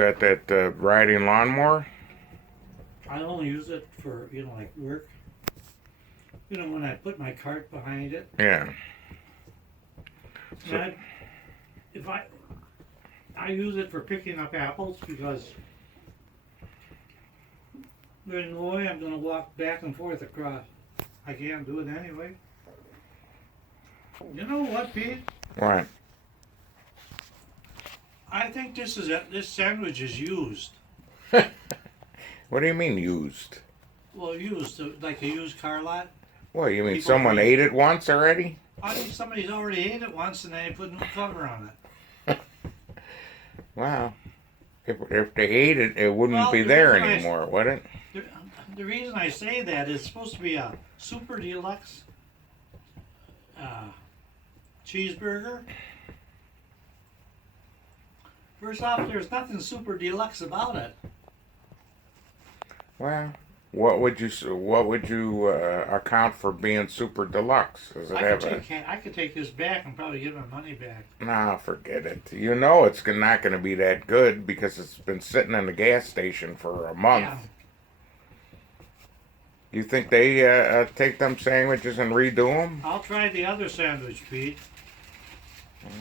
got that riding lawnmower? I only use it for, like work. When I put my cart behind it. Yeah. So, And I use it for picking up apples because there's no way I'm going to walk back and forth across. I can't do it anyway. You know what, Pete? what? I think this sandwich is used. What do you mean used? Well, used like a used car lot. Well, you mean People someone bring- ate it once already? I think somebody's already ate it once and they put a new cover on it. Wow. If they ate it, it wouldn't Well, be the there reason anymore, would it? The reason I say that is it's supposed to be a super deluxe cheeseburger. First off, there's nothing super deluxe about it. Well, what would you account for being super deluxe? Does it have I could take this back and probably get my money back. Nah, forget it. You know it's not going to be that good because it's been sitting in the gas station for a month. Yeah. You think they take them sandwiches and redo them? I'll try the other sandwich, Pete.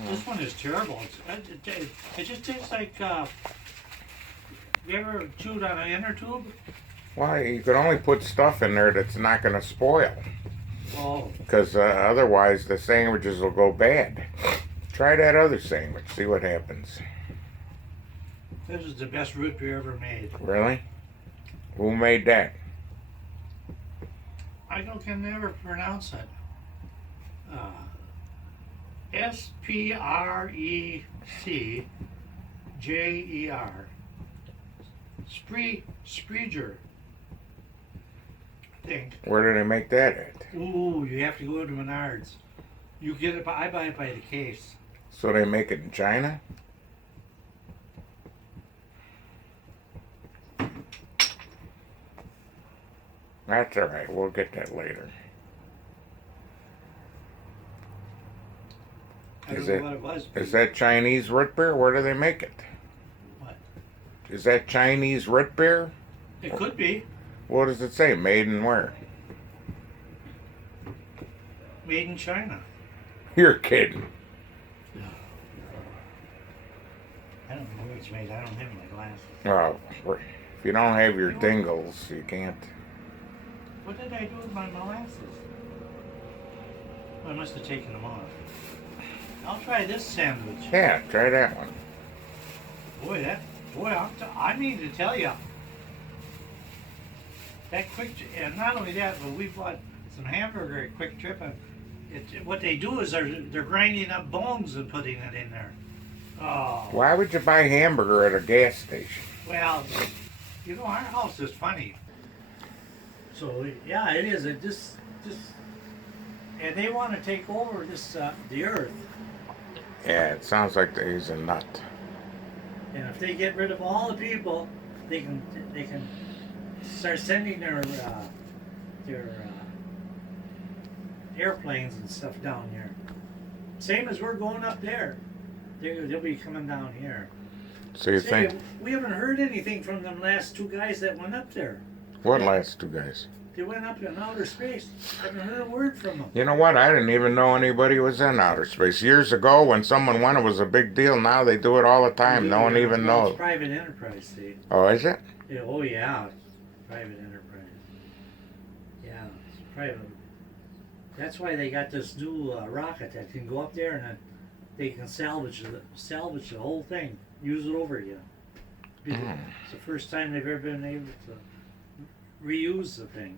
This one is terrible. It just tastes like. You ever chewed on an inner tube? Well, you could only put stuff in there that's not going to spoil. Oh. Because otherwise the sandwiches will go bad. Try that other sandwich. See what happens. This is the best root beer ever made. Really? Who made that? I can never pronounce it. Sprecer. Spreeger. I think. Where do they make that at? Ooh, you have to go to Menards. You get it. I buy it by the case. So they make it in China? That's all right. We'll get that later. I don't know what it was. Is that Chinese root beer? Where do they make it? What? Is that Chinese root beer? It could be. What does it say? Made in where? Made in China. You're kidding. I don't know where it's made. I don't have my glasses. Well, if you don't have your dingles, you can't. What did I do with my glasses? I must have taken them off. I'll try this sandwich. Yeah, try that one. I mean to tell you, that and not only that, but we bought some hamburger at Quick Trip, and what they do is they're grinding up bones and putting it in there. Oh. Why would you buy hamburger at a gas station? Well, our house is funny. So yeah, it is. And they want to take over the earth. Yeah, it sounds like he's a nut. And if they get rid of all the people, they can start sending their airplanes and stuff down here. Same as we're going up there. They'll be coming down here. So you think? We haven't heard anything from them last two guys that went up there. What last two guys? They went up in outer space. I haven't heard a word from them. You know what? I didn't even know anybody was in outer space. Years ago, when someone went, it was a big deal. Now they do it all the time. No one even knows. It's private enterprise, see. Oh, is it? Yeah, oh, yeah. Private enterprise. Yeah, it's private. That's why they got this new rocket that can go up there and then they can salvage the whole thing, use it over again. It's the first time they've ever been able to reuse the thing.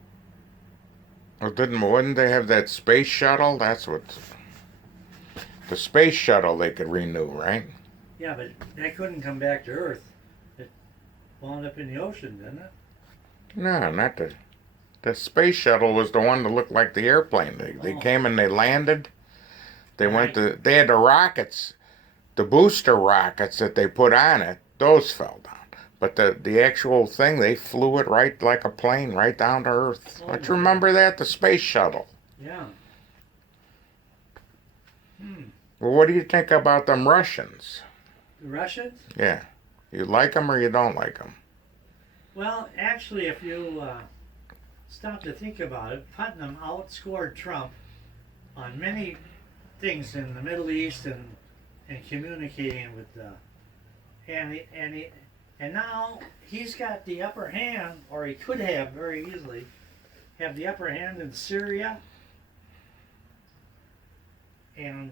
Well, wouldn't they have that space shuttle? That's what. The space shuttle they could renew, right? Yeah, but that couldn't come back to Earth. It wound up in the ocean, didn't it? No, not the. The space shuttle was the one that looked like the airplane. They came and they landed. They went to. They had the rockets, the booster rockets that they put on it. Those fell down. But the actual thing, they flew it right like a plane right down to Earth. Don't you remember that? The space shuttle. Yeah. Well, what do you think about them Russians? The Russians? Yeah. You like them or you don't like them. Well, actually, if you stop to think about it, Putnam outscored Trump on many things in the Middle East and communicating with and now he's got the upper hand, or he could have very easily have the upper hand in Syria and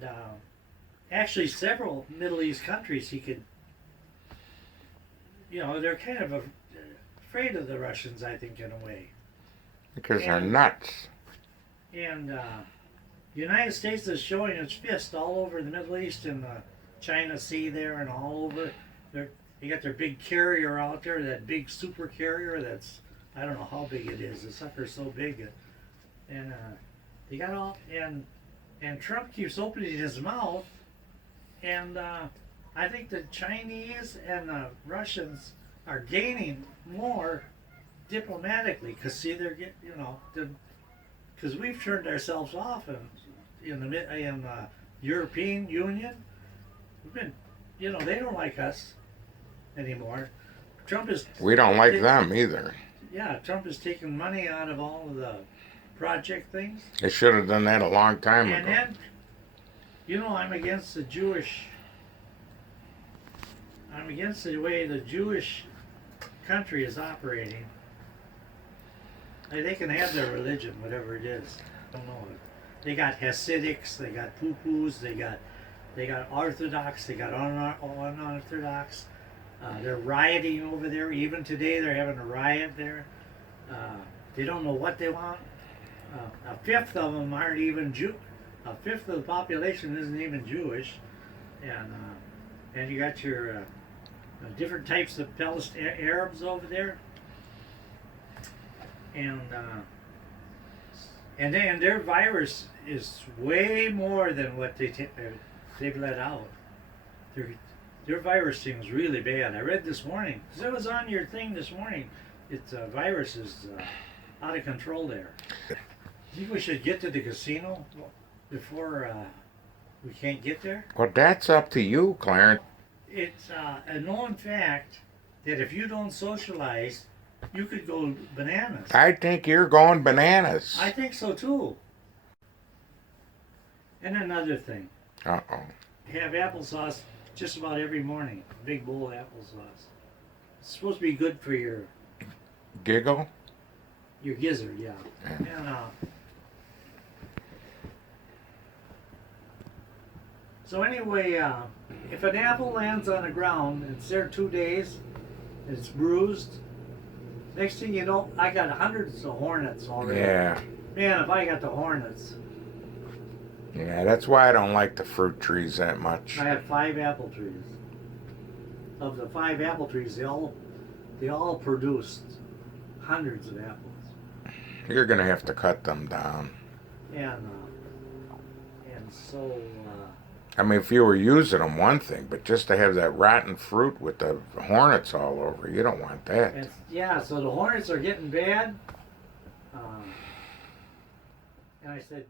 actually several Middle East countries. He could, they're kind of afraid of the Russians, I think, in a way. Because they're nuts. And the United States is showing its fist all over the Middle East and the China Sea there and all over. They got their big carrier out there, that big super carrier that's, I don't know how big it is. The sucker's so big. And they got all, and Trump keeps opening his mouth. And I think the Chinese and the Russians are gaining more diplomatically because, see, they're getting, because we've turned ourselves off in the European Union. We've been, they don't like us anymore. Trump is. We don't like them either. Yeah, Trump is taking money out of all of the project things. They should have done that a long time And ago. then, I'm against the Jewish. I'm against the way the Jewish country is operating. They can have their religion, whatever it is. I don't know. They got Hasidics, they got Pupus, they got Orthodox, they got unorthodox. They're rioting over there. Even today, they're having a riot there. They don't know what they want. A fifth of them aren't even Jew. A fifth of the population isn't even Jewish, and you got your different types of Arabs over there, and then their virus is way more than what they've let out. Their virus seems really bad. I read this morning, because it was on your thing this morning. It's virus is out of control there. Do you think we should get to the casino before we can't get there? Well, that's up to you, Clarence. It's a known fact that if you don't socialize, you could go bananas. I think you're going bananas. I think so too. And another thing, Uh-oh. have applesauce just about every morning. A big bowl of applesauce. It's supposed to be good for your Giggle? gizzard, yeah. And so anyway, if an apple lands on the ground and it's there 2 days, and it's bruised, next thing you know, I got hundreds of hornets already. Yeah. Man, if I got the hornets. Yeah, that's why I don't like the fruit trees that much. I have 5 apple trees. Of the 5 apple trees, they all produced hundreds of apples. You're going to have to cut them down. And so I mean, if you were using them, one thing, but just to have that rotten fruit with the hornets all over, you don't want that. so the hornets are getting bad. And I said,